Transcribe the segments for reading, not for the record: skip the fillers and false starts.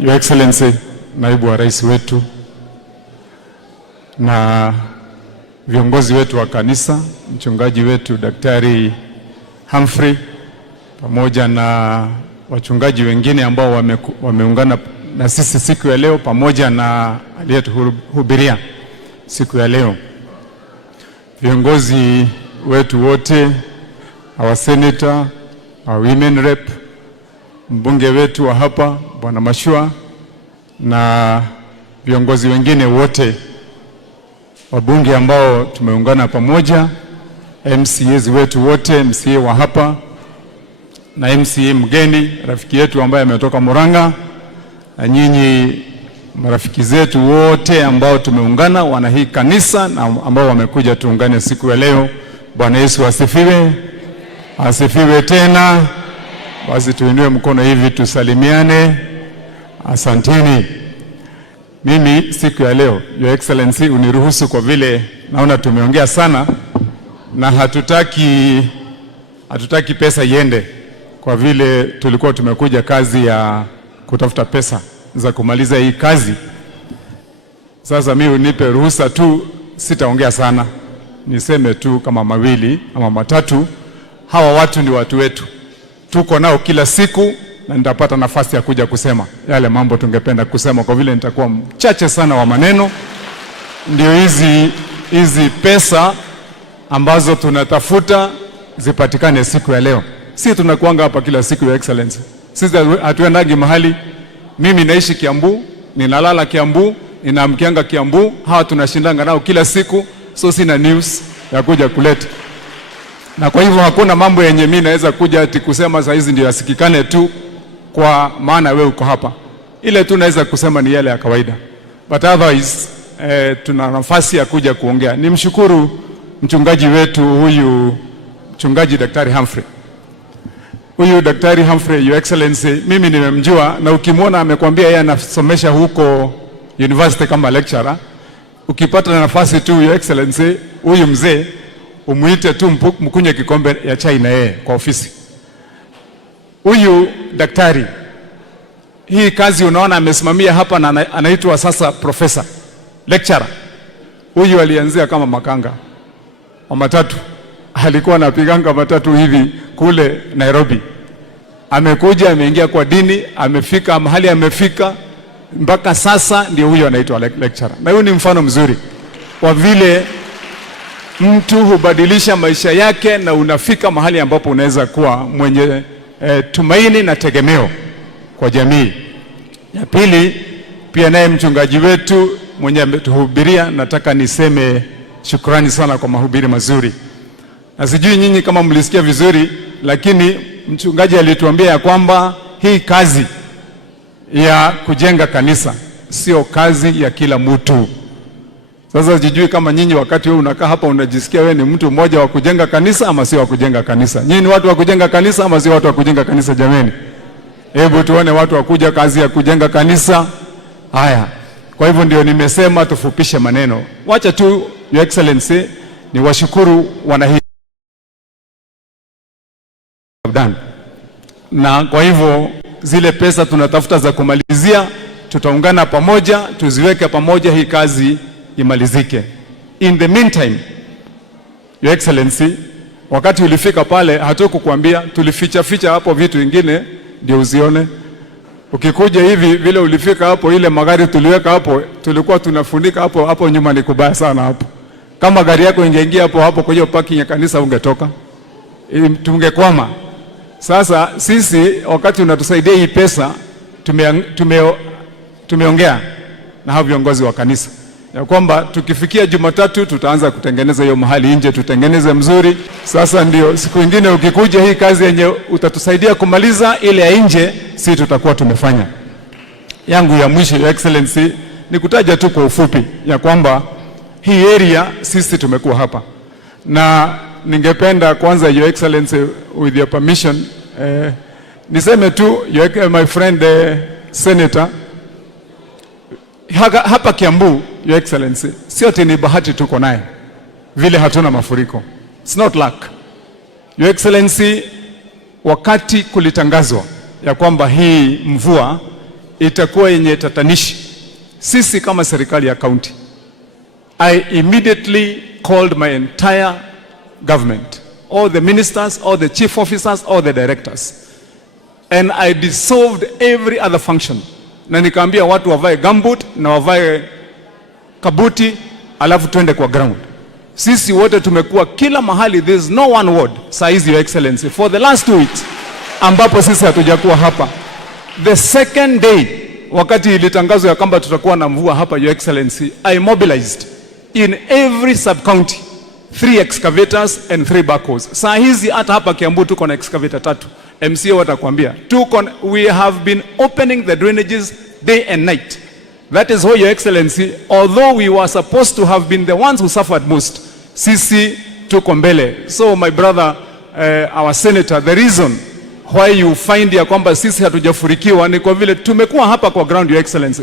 Your Excellency, naibu wa rais wetu na viongozi wetu wa kanisa, mchungaji wetu Daktari Humphrey, pamoja na wachungaji wengine ambao wameungana na sisi siku ya leo, pamoja na aliyetuhubiria siku ya leo, viongozi wetu wote, our senator, our women rep, mbunge wetu wa hapa Bwana Mashua, na viongozi wengine wote wabunge ambao tumeungana pamoja, MCAs wetu wote, MCA wa hapa na MCA mgeni rafiki yetu ambaye ametoka Murang'a, na nyinyi marafiki zetu wote ambao tumeungana wana hii kanisa na ambao wamekuja tuungane siku ya leo. Bwana Yesu asifiwe. Asifiwe tena. Basi tuinue mkono hivi tusalimiane. Asanteni. Mimi siku ya leo, Your Excellency, uniruhusu kwa vile naona tumeongea sana na hatutaki pesa iende, kwa vile tulikuwa tumekuja kazi ya kutafuta pesa za kumaliza hii kazi. Sasa mimi unipe ruhusa tu, sitaongea sana, niseme tu kama mawili ama matatu. Hawa watu ni watu wetu, tuko nao kila siku, na nitapata nafasi ya kuja kusema yale mambo tungependa kusema, kwa vile nitakuwa mchache sana wa maneno. Ndio hizi pesa ambazo tunatafuta zipatikane siku ya leo. Sisi tunakuanga hapa kila siku, Your Excellency. Sisi hatuendagi mahali. Mimi naishi Kiambu, ninalala Kiambu, ninaamkianga Kiambu. Hawa tunashindanga nao kila siku, so sina news ya kuja kuleta. Na kwa hivyo hakuna mambo yenye mimi naweza kuja ati kusema saa hizi ndio yasikikane tu kwa maana wewe uko hapa. Ile tu naweza kusema ni yale ya kawaida. But otherwise tuna nafasi ya kuja kuongea. Nimshukuru mchungaji wetu huyu, mchungaji Daktari Humphrey. Huyu Daktari Humphrey, Your Excellency, mimi nimemjua, na ukimwona amekwambia yeye anasomesha huko university kama lecturer, ukipata nafasi tu, Your Excellency, huyu mzee umuite tu mkunye kikombe ya chai na yeye kwa ofisi. Huyu daktari, hii kazi unaona amesimamia hapa, na anaitwa sasa professor, lecturer. Huyu alianzia kama makanga wa matatu, alikuwa anapiganga matatu hivi kule Nairobi. Amekuja, ameingia kwa dini, amefika mahali amefika mpaka sasa, ndio huyo anaitwa lecturer. Na huyu ni mfano mzuri kwa vile mtu hubadilisha maisha yake na unafika mahali ambapo unaweza kuwa mwenye tumaini na tegemeo kwa jamii. Ya pili, pia naye mchungaji wetu mwenye ametuhubiria, nataka niseme shukrani sana kwa mahubiri mazuri. Na sijui nyinyi kama mlisikia vizuri, lakini mchungaji alituambia ya kwamba hii kazi ya kujenga kanisa sio kazi ya kila mtu. Sasa sijui kama nyinyi wakati wewe unakaa hapa unajisikia wewe ni mtu mmoja wa kujenga kanisa ama sio wa kujenga kanisa. Nyinyi ni watu wa kujenga kanisa ama sio watu wa kujenga kanisa jameni? Hebu tuone watu wa kuja kazi ya kujenga kanisa. Haya. Kwa hivyo ndio nimesema tufupishe maneno. Wacha tu, Your Excellency, ni washukuru wanahii. Na kwa hivyo zile pesa tunatafuta za kumalizia, tutaungana pamoja, tuziweke pamoja, hii kazi imalizike. In the meantime, Your Excellency, wakati ulifika pale hatukukuambia, tulificha hapo vitu vingine ndio uzione. Ukikuja hivi vile ulifika hapo, ile magari tuliweka hapo, tulikuwa tunafunika hapo nyuma, ni kubaya sana hapo. Kama gari yako ingeingia hapo kwa hiyo parking ya kanisa ungetoka, tungekwama. Sasa sisi wakati unatusaidia hii pesa, tumeongea na hao viongozi wa kanisa ya kwamba tukifikia Jumatatu tutaanza kutengeneza hiyo mahali nje, tutengeneze mzuri. Sasa ndio siku nyingine ukikuja hii kazi yenye utatusaidia kumaliza ile ya nje, sisi tutakuwa tumefanya. Yangu ya mwisho, Your Excellency, ni kutaja tu kwa ufupi ya kwamba hii area sisi tumekuwa hapa, na ningependa kwanza, Your Excellency, with your permission, niseme tu, my friend Senator, hapa Kiambu, Your Excellency, sio ati ni bahati tuko naye vile hatuna mafuriko. It's not luck. Your Excellency, wakati kulitangazwa ya kwamba hii mvua itakuwa yenye tatanishi. Sisi kama serikali ya county, I immediately called my entire government, all the ministers, all the chief officers, all the directors, and I dissolved every other function. Na nikaambia watu wavae gumboot na wavae kabuti, alafu tuende kwa ground. Sisi wote tumekuwa kila mahali, there is no one word saizi, Your Excellency, for the last 2 weeks ambapo sisi hatujakuwa hapa. The second day wakati ilitangazwa ya kwamba tutakuwa na mvua hapa, Your Excellency, I mobilized in every sub-county 3 excavators and 3 backhoes. Saa hizi hata hapa Kiambu tuko na excavator 3. MCA watakwambia. We have been opening the drainages day and night. That is why, Your Excellency, although we were supposed to have been the ones who suffered most, sisi tuko mbele. So my brother, our senator, the reason why you find ya kwamba sisi hatujafurikiwa ni kwa vile tumekuwa hapa kwa ground, Your Excellency.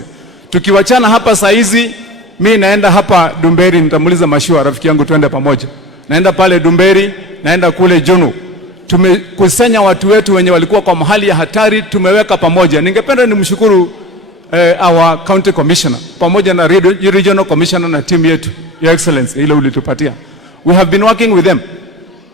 Tukiwachana hapa saa hizi, mimi naenda hapa Dumberi, nitamuliza Mashua rafiki yangu tuende pamoja. Naenda pale Dumberi, naenda kule Junu. Tumekusanya watu wetu wenye walikuwa kwa mahali ya hatari, tumeweka pamoja. Ningependa nimshukuru our county commissioner pamoja na regional commissioner na team yetu, Your Excellency, ile ulitupatia. We have been working with them.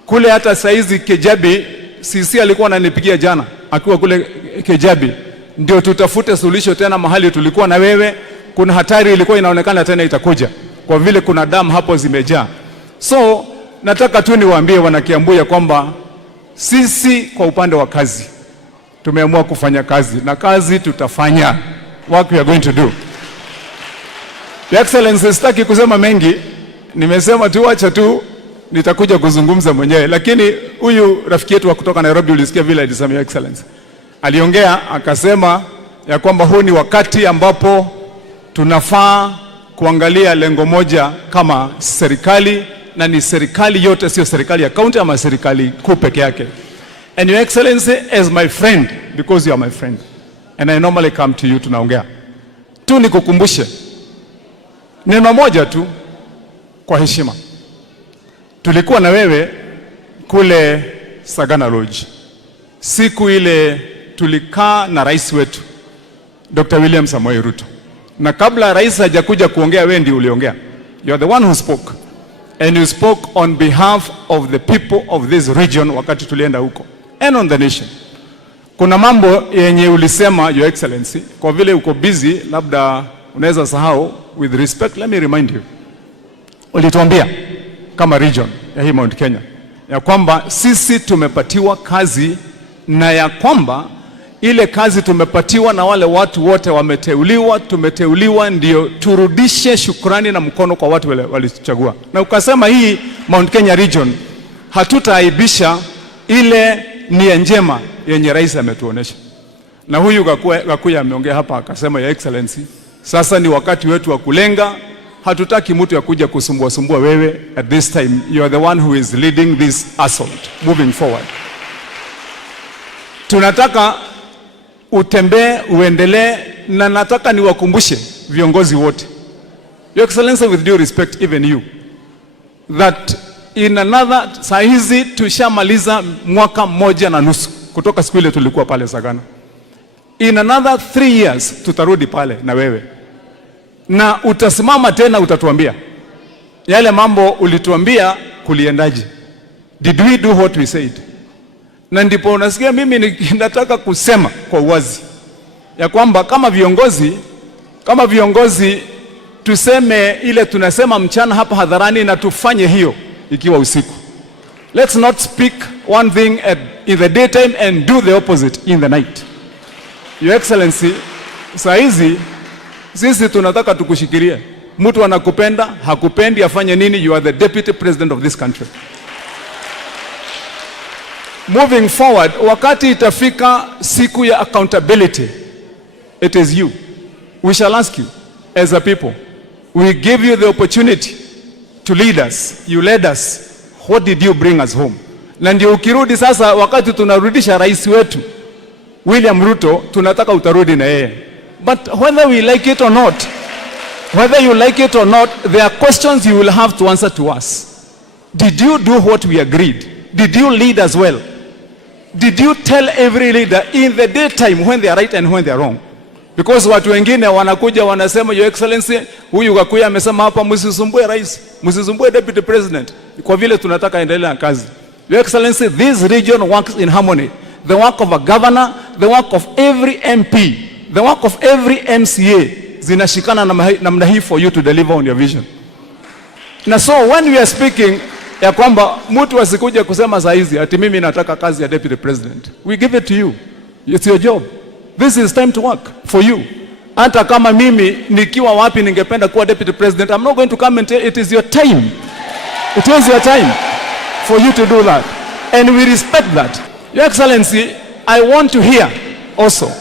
Kule hata saizi Kejabi, CC alikuwa ananipigia jana akiwa kule Kejabi, ndio tutafute suluhisho tena mahali tulikuwa na wewe. Kuna hatari ilikuwa inaonekana tena itakuja kwa vile kuna damu hapo zimejaa. So nataka tu niwaambie wana Kiambu ya kwamba sisi kwa upande wa kazi tumeamua kufanya kazi, na kazi tutafanya. What we are going to do. Your Excellency, sitaki kusema mengi, nimesema tu acha tu nitakuja kuzungumza mwenyewe, lakini huyu rafiki yetu wa kutoka Nairobi, ulisikia vile alisema, Your Excellency, aliongea akasema ya kwamba huu ni wakati ambapo tunafaa kuangalia lengo moja kama serikali, na ni serikali yote, sio serikali ya county ama serikali kuu peke yake. And Your Excellency, as my friend, because you are my friend and I normally come to you, tunaongea tu, nikukumbushe neno moja tu kwa heshima. Tulikuwa na wewe kule Sagana Lodge siku ile tulikaa na rais wetu Dr. William Samoei Ruto, na kabla rais hajakuja kuongea, wewe ndio uliongea. You are the one who spoke, and you spoke on behalf of the people of this region wakati tulienda huko, and on the nation. Kuna mambo yenye ulisema, Your Excellency, kwa vile uko busy labda unaweza sahau. With respect, let me remind you, ulituambia kama region ya hii Mount Kenya ya kwamba sisi tumepatiwa kazi, na ya kwamba ile kazi tumepatiwa na wale watu wote wameteuliwa, tumeteuliwa ndio turudishe shukrani na mkono kwa watu walichagua. Na ukasema hii Mount Kenya region hatutaaibisha ile nia njema yenye rais ametuonesha. Na huyu Gakuya ameongea hapa akasema, Your Excellency, sasa ni wakati wetu wa kulenga. Hatutaki mtu ya kuja kusumbua wewe. At this time you are the one who is leading this assault moving forward. Tunataka utembee, uendelee, na nataka niwakumbushe viongozi wote, Your Excellency, with due respect, even you, that in another, saa hizi tushamaliza mwaka 1.5 kutoka siku ile tulikuwa pale Sagana. In another 3 years tutarudi pale na wewe, na utasimama tena, utatuambia yale mambo ulituambia kuliendaje. Did we do what we said? Na ndipo unasikia mimi nataka kusema kwa uwazi ya kwamba kama viongozi tuseme ile tunasema mchana hapa hadharani, na tufanye hiyo ikiwa usiku. Let's not speak one thing in the daytime and do the opposite in the night. Your Excellency, saa hizi sisi tunataka tukushikirie. Mtu anakupenda, hakupendi, afanye nini, you are the deputy president of this country. Moving forward, wakati itafika siku ya accountability, it is you. We shall ask you as a people. We give you the opportunity to lead us. You led us. What did you bring us home? Na ndio ukirudi sasa, wakati tunarudisha rais wetu William Ruto, tunataka utarudi na yeye. But whether we like it or not, whether you like it or not, there are questions you will have to answer to us. Did you do what we agreed? Did you lead us well? Did you tell every leader in the daytime when they are right and when they are wrong? Because watu wengine wanakuja wanasema, Your Excellency, huyu Gakuya amesema hapa msisumbue rais, msisumbue deputy president, kwa vile tunataka endelea na kazi. Your Excellency, this region works in harmony. The work of a governor, the work of every MP, the work of every MCA zinashikana namna hii for you to deliver on your vision. Na so when we are speaking ya kwamba mtu asikuje kusema saa hizi ati mimi nataka kazi ya deputy president, we give it to you. It's your job. This is time to work for you. Hata kama mimi nikiwa wapi ningependa kuwa deputy president, I'm not going to come and tell it is your time. It is your time for you to do that. And we respect that. Your Excellency, I want to hear also,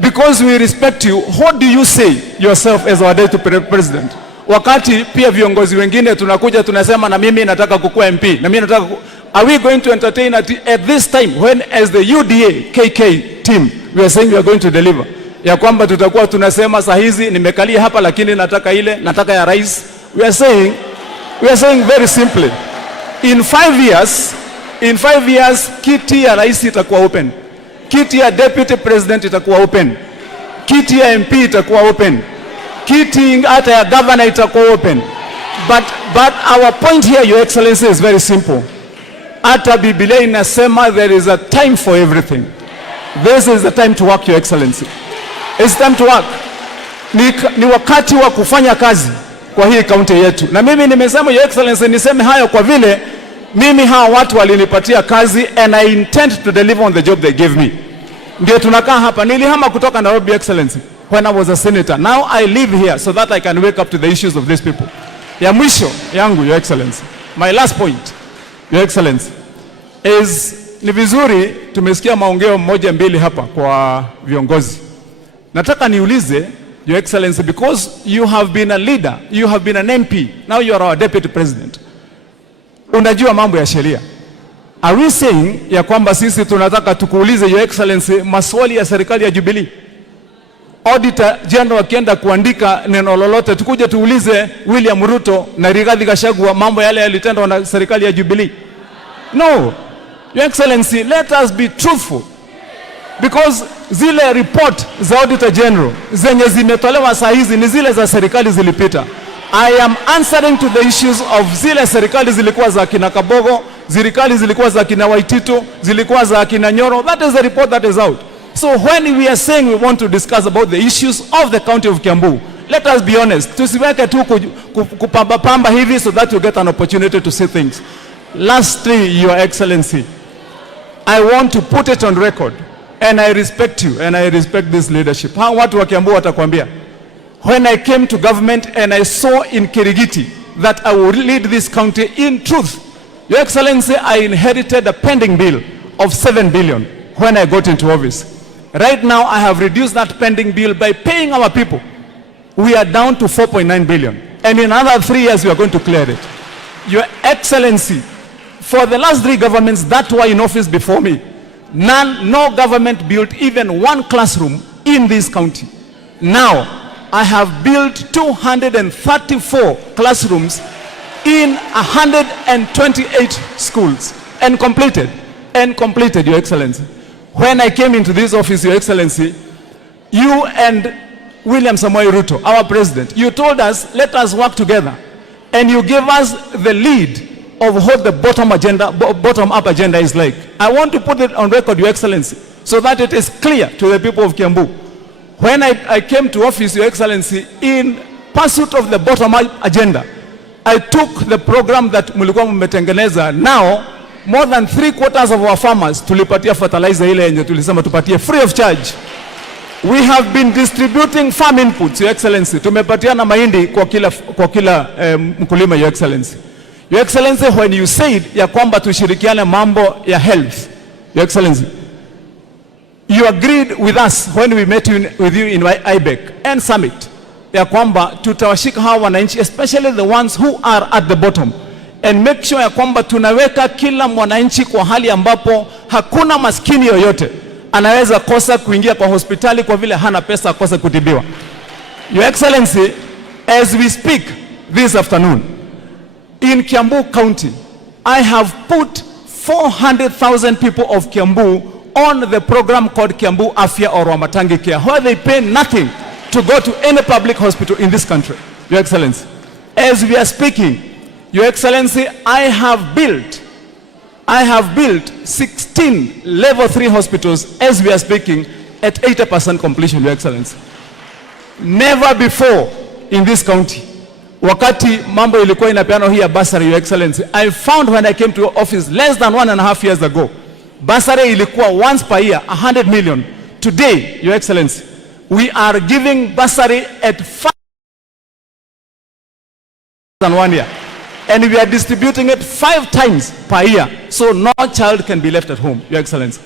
because we respect you, what do you say yourself as our deputy president? Wakati pia viongozi wengine tunakuja tunasema na mimi nataka kukua MP, na mimi nataka are we going to entertain at this time when as the UDA KK team we are saying we are going to deliver? Ya kwamba tutakuwa tunasema saa hizi nimekalia hapa lakini nataka ile, nataka ya rais. We are saying very simply, in 5 years kiti ya rais itakuwa open. Kiti ya deputy president itakuwa open. Kiti ya MP itakuwa open. Kiti hata ya governor itakuwa open. But our point here, Your Excellency, is very simple. Hata Biblia inasema there is a time for everything. This is the time to work, Your Excellency. It's time to work. Ni wakati wa kufanya kazi kwa hii kaunti yetu. Na mimi nimesema, Your Excellency, niseme hayo kwa vile mimi hawa watu walinipatia kazi and I intend to deliver on the job they gave me. Ndio tunakaa hapa. Nilihama kutoka Nairobi, Excellency, when I was a senator. Now I live here so that I can wake up to the issues of these people. Ya mwisho yangu, Your Excellency, my last point, Your Excellency, is ni vizuri tumesikia maongeo moja mbili hapa kwa viongozi. Nataka niulize, Your Excellency, because you have been a leader, you have been an MP, now you are our deputy president. Unajua mambo ya sheria. Are we saying ya kwamba sisi tunataka tukuulize, Your Excellency, maswali ya serikali ya Jubilee? Auditor General akienda kuandika neno lolote tukuje tuulize William Ruto na Rigathi Gachagua mambo yale yalitendwa na serikali ya Jubilee? No. Your Excellency, let us be truthful. Because zile report za Auditor General zenye zimetolewa saa hizi ni zile za serikali zilipita. I am answering to the issues of zile serikali zilikuwa za kina Kabogo, serikali zilikuwa za kina Waititu, zilikuwa za kina Nyoro. That is the report that is out. So when we are saying we want to discuss about the issues of the county of Kiambu, let us be honest. Tusiweke tu kupamba hivi so that you get an opportunity to say things. Lastly, Your Excellency, I want to put it on record, and I respect you and I respect this leadership. How watu wa Kiambu watakwambia, when I came to government and I saw in Kirigiti that I would lead this county in truth, Your Excellency, I inherited a pending bill of 7 billion when I got into office. Right now, I have reduced that pending bill by paying our people. We are down to 4.9 billion. And in another 3 years, we are going to clear it. Your Excellency, for the last 3 governments that were in office before me, no government built even one classroom in this county. Now, I have built 234 classrooms in 128 schools and completed, Your Excellency. When I came into this office, Your Excellency, you and William Samoei Ruto, our president, you told us, let us work together. And you gave us the lead of what the bottom-up agenda is like. I want to put it on record, Your Excellency, so that it is clear to the people of Kiambu. When I came to office, Your Excellency, in pursuit of the bottom-up agenda, I took the program that mulikuwa mmetengeneza. Now, more than 3/4 of our farmers tulipatia fertilizer ile yenye tulisema tupatie free of charge. We have been distributing farm inputs, Your Excellency. Tumepatiana mahindi kwa kila mkulima, Your Excellency. Your Excellency, when you said ya kwamba tushirikiane mambo ya health, Your Excellency, you agreed with us when we met with you in IBEC and Summit ya kwamba tutawashika hawa wananchi, especially the ones who are at the bottom, and make sure ya kwamba tunaweka kila mwananchi kwa hali ambapo hakuna maskini yoyote anaweza kosa kuingia kwa hospitali kwa vile hana pesa kosa kutibiwa. Your Excellency, as we speak this afternoon, in Kiambu County, I have put 400,000 people of Kiambu on the program called Kiambu Afya or Wamatangi Care, where they pay nothing to go to any public hospital in this country, Your Excellency. As we are speaking, Your Excellency, I have built 16 level 3 hospitals as we are speaking at 80% completion, Your Excellency. Never before in this county, wakati mambo ilikuwa inapeana hii ya bursary, Your Excellency, I found when I came to your office less than 1.5 years ago, bursary ilikuwa once per year 100 million. Today, Your Excellency, we are giving bursary at 5 than 1 year. And we are distributing it 5 times per year, so no child can be left at home, Your Excellency.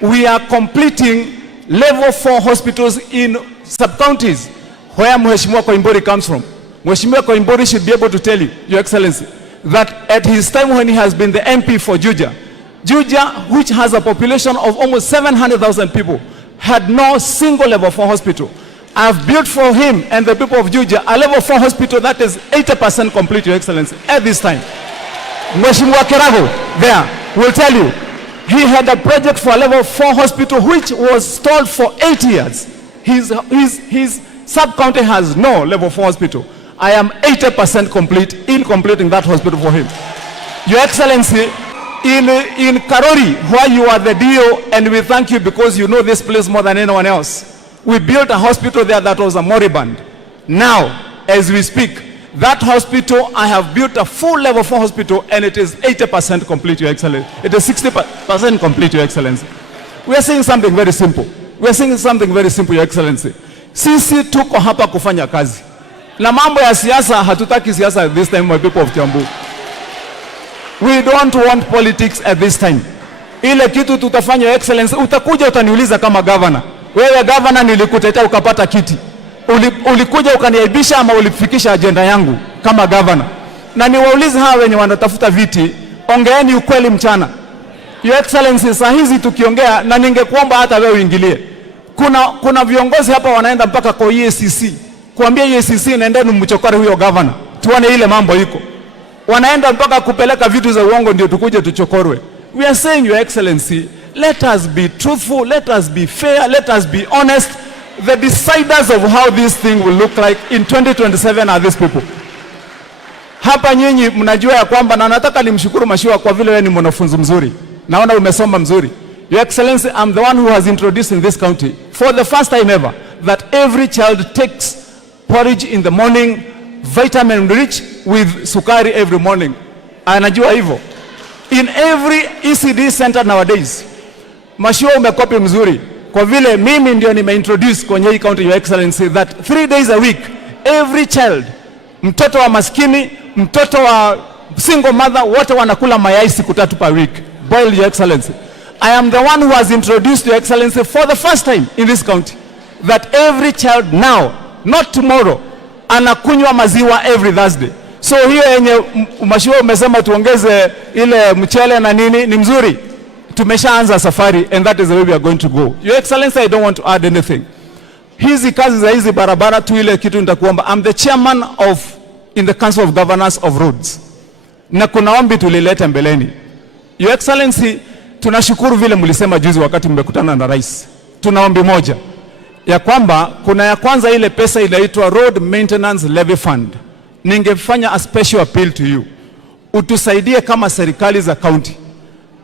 We are completing level 4 hospitals in sub-counties where Mheshimiwa Koimburi comes from. Mheshimiwa Koimburi should be able to tell you, Your Excellency, that at his time when he has been the MP for Juja, which has a population of almost 700,000 people, had no single level 4 hospital. I've built for him and the people of Juja a level 4 hospital that is 80% complete, Your Excellency, at this time. Mheshimiwa Kirago there will tell you, he had a project for a level 4 hospital which was stalled for 8 years. His sub-county has no level 4 hospital. I am 80% complete in completing that hospital for him. Your Excellency, in Karori, where you are the DO, and we thank you because you know this place more than anyone else. We built a hospital there that was a moribund. Now, as we speak, that hospital, I have built a full level 4 hospital and it is 80% complete, Your Excellency. It is 60% complete, Your Excellency. We are saying something very simple. We are saying something very simple, Your Excellency. Sisi tuko hapa kufanya kazi. Na mambo ya siasa, hatutaki siasa at this time, my people of Kiambu. We don't want politics at this time. Ile kitu tutafanya, Your Excellency, utakuja utaniuliza kama governor. Wewe governor nilikutetea ukapata kiti. Ulikuja ukaniaibisha ama ulifikisha agenda yangu kama governor. Na niwaulize hawa wenye wanatafuta viti, ongeeni ukweli mchana. Your Excellency, saa hizi tukiongea, na ningekuomba hata wewe uingilie. Kuna viongozi hapa wanaenda mpaka kwa EACC. Kuambia EACC naendeni mchokore huyo governor. Tuone ile mambo iko. Wanaenda mpaka kupeleka vitu za uongo ndio tukuje tuchokorwe. We are saying, Your Excellency, let us be truthful, let us be fair, let us be honest. The deciders of how this thing will look like in 2027 are these people. Hapa nyinyi mnajua ya kwamba, na nataka nimshukuru Mashua kwa vile wewe ni mwanafunzi mzuri. Naona umesoma mzuri. Your Excellency, I'm the one who has introduced in this county for the first time ever that every child takes porridge in the morning, vitamin rich with sukari every morning. Anajua hivyo. In every ECD center nowadays. Mashua umekopi mzuri. Kwa vile mimi ndio nimeintroduce kwenye hii county, Your Excellency, that 3 days a week, every child, mtoto wa maskini, mtoto wa single mother, wote wanakula mayai siku 3 per week. Boiled, Your Excellency. I am the one who has introduced, Your Excellency, for the first time in this county, that every child now, not tomorrow, anakunywa maziwa every Thursday. So hiyo yenye Mashua umesema tuongeze ile mchele na nini ni mzuri. Tumeshaanza safari and that is the way we are going to go. Your Excellency, I don't want to add anything. Hizi kazi za hizi barabara tu ile kitu nitakuomba. I'm the chairman in the Council of Governors of Roads. Na kuna ombi tulileta mbeleni. Your Excellency, tunashukuru vile mlisema juzi wakati mmekutana na rais. Tuna ombi moja. Ya kwamba kuna ya kwanza ile pesa inaitwa Road Maintenance Levy Fund. Ningefanya a special appeal to you. Utusaidie kama serikali za county.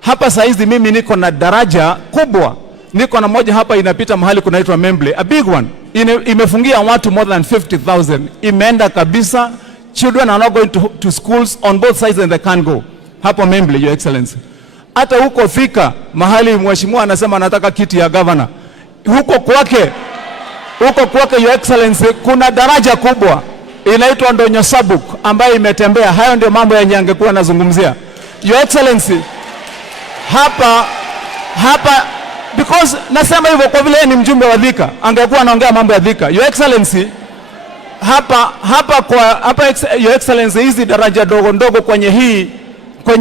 Hapa saizi mimi niko na daraja kubwa. Niko na moja hapa inapita mahali kunaitwa Memble, a big one. Imefungia watu more than 50,000. Imeenda kabisa. Children are not going to schools on both sides and they can't go. Hapo Memble, Your Excellency. Hata huko Thika, mahali mheshimiwa anasema anataka kiti ya governor. Huko kwake, Your Excellency, kuna daraja kubwa. Inaitwa Ndonyo Sabuk ambayo imetembea. Hayo ndio mambo yenye angekuwa nazungumzia. Your Excellency, hapa because nasema hivyo kwa vile ni mjumbe wa Thika, angekuwa anaongea mambo ya Thika. Your Excellency, Your Excellency, hizi daraja ndogo kwenye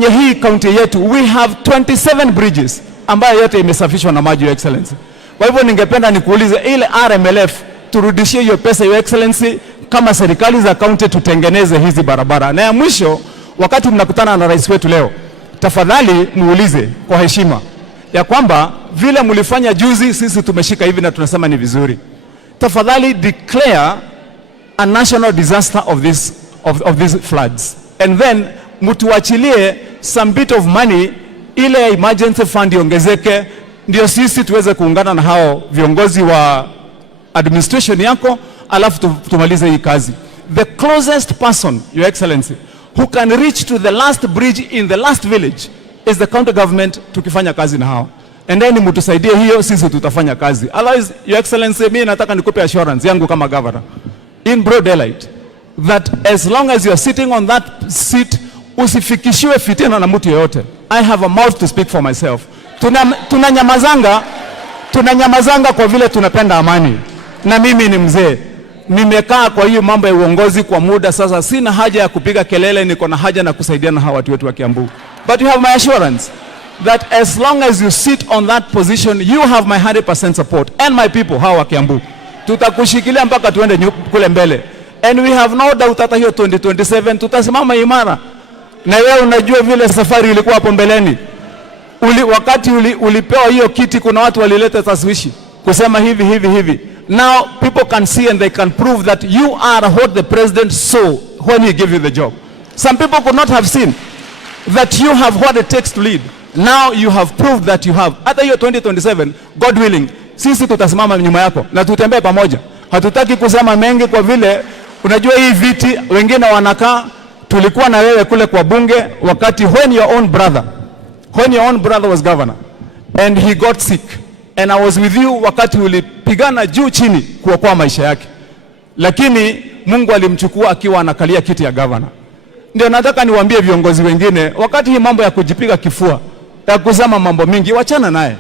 hii county yetu, we have 27 bridges ambayo yote imesafishwa na maji, Your Excellency. Kwa hivyo ningependa nikuulize ile RMLF turudishie hiyo pesa, Your Excellency, kama serikali za county tutengeneze hizi barabara. Na ya mwisho, wakati mnakutana na rais wetu leo, tafadhali muulize kwa heshima ya kwamba vile mlifanya juzi, sisi tumeshika hivi na tunasema ni vizuri. Tafadhali declare a national disaster of these floods, and then mtuachilie some bit of money, ile emergency fund iongezeke, ndio sisi tuweze kuungana na hao viongozi wa administration yako, alafu tumalize hii kazi. The closest person, Your Excellency, who can reach to the last bridge in the last village is the county government, tukifanya kazi na hao. And then mtusaidie hiyo, sisi tutafanya kazi. Otherwise, Your Excellency, mimi nataka nikupe assurance yangu kama governor in broad daylight that as long as you are sitting on that seat, usifikishiwe fitina na mtu yeyote. I have a mouth to speak for myself. Tunanyamazanga kwa vile tunapenda amani, na mimi ni mzee, nimekaa kwa hiyo mambo ya uongozi kwa muda sasa, sina haja ya kupiga kelele, niko na haja na kusaidiana na hawa watu wetu wa Kiambu. But you have my assurance that as long as you sit on that position, you have my 100% support and my people hawa wa Kiambu. Tutakushikilia mpaka tuende kule mbele, and we have no doubt hata hiyo 2027 tutasimama imara. Na wewe unajua vile safari ilikuwa hapo mbeleni, wakati ulipewa hiyo kiti, kuna watu walileta taswishi kusema hivi. Now people can see and they can prove that you are what the president saw when he gave you the job. Some people could not have seen that you have what it takes to lead. Now you have proved that you have. Hata hiyo 2027, God willing, sisi tutasimama nyuma yako na tutembee pamoja. Hatutaki kusema mengi kwa vile unajua hii viti wengine wanakaa. Tulikuwa na wewe kule kwa bunge wakati when your own brother was governor and he got sick, and I was with you wakati ulipigana juu chini kuokoa maisha yake, lakini Mungu alimchukua akiwa anakalia kiti ya governor. Ndio nataka niwaambie viongozi wengine, wakati hii mambo ya kujipiga kifua ya kusema mambo mingi, wachana naye.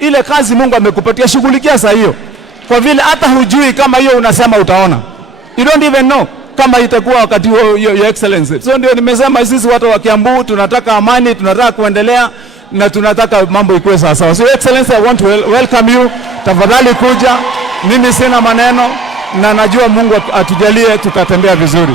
Ile kazi Mungu amekupatia, shughulikia saa hiyo, kwa vile hata hujui kama hiyo unasema utaona. You don't even know kama itakuwa wakati huo, Your Excellency. So ndio nimesema sisi watu wa Kiambu tunataka amani, tunataka kuendelea na tunataka mambo ikuwe sawa sawa. So Your Excellency, I want to welcome you. Tafadhali kuja, mimi sina maneno na najua Mungu atujalie tutatembea vizuri.